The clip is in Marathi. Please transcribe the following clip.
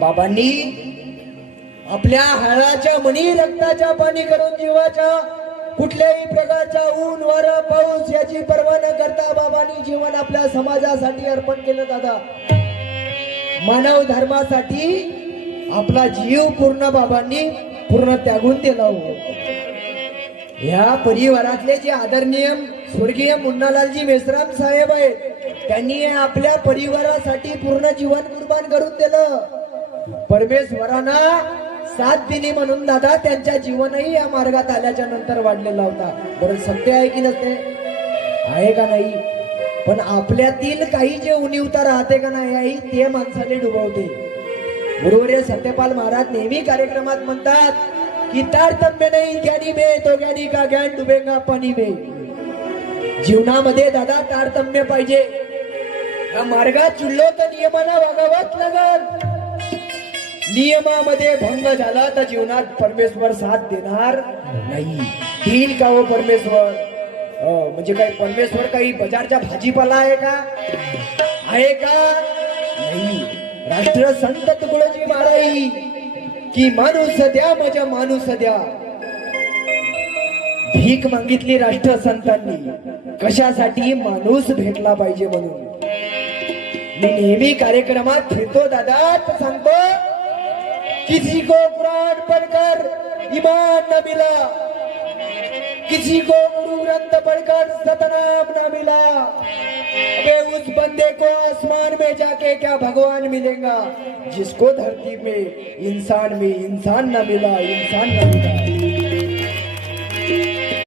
बाबांनी आपल्या हाडाच्या मणी रक्ताच्या पाणी करून जीवाच्या कुठल्याही प्रकारचा ऊन वारा पाऊस याची पर्वा न करता बाबांनी जीवन आपल्या समाजासाठी अर्पण केलं. दादा मानव धर्मासाठी आपला जीव पूर्ण बाबांनी पूर्ण त्यागून दिला. या परिवारातले जे आदरणीय स्वर्गीय मुन्नालालजी मेश्राम साहेब आहेत, त्यांनी आपल्या परिवारासाठी पूर्ण जीवन कुर्बान करून दिलं. परमेश्वरांना साथ दिली म्हणून दादा त्यांच्या जीवनही या मार्गात आल्याच्या नंतर वाढलेला होता. बरं सत्य आहे की नसते? आहे का नाही? पण आपल्यातील काही जे उणीवता राहते का नाही आई, ते माणसाने डुबवते. गुरुवर्य सत्यपाल महाराज नेहमी कार्यक्रमात म्हणतात की तारतम्य नाही ज्ञानी में तो ज्ञानी का ज्ञान डुबेगा पाणी में. जीवनामध्ये दादा तारतम्य पाहिजे. या मार्गात चुडलो तर नियमानं वागावंच लागल. नियमामध्ये भंग झाला तर जीवनात परमेश्वर साथ देणार नाही. देईल का हो परमेश्वर? म्हणजे काय परमेश्वर काही बाजारच्या भाजीपाला आहे का? आहे का? नाही. राष्ट्रसंत तुकडोजी महाराज की माणूस द्या माझ्या माणूस द्या. भीक मागितली राष्ट्रसंतांनी कशासाठी? माणूस भेटला पाहिजे म्हणून. मी नेहमी कार्यक्रमात फिरतो दादा तर सांगतो, किसी को कुरान पढ़कर ईमान न मिला, किसी को गुरु ग्रंथ पढ़कर सतनाम न मिला, अबे उस बंदे को आसमान में जाके क्या भगवान मिलेगा, जिसको धरती में इंसान न मिला, इंसान न मिला.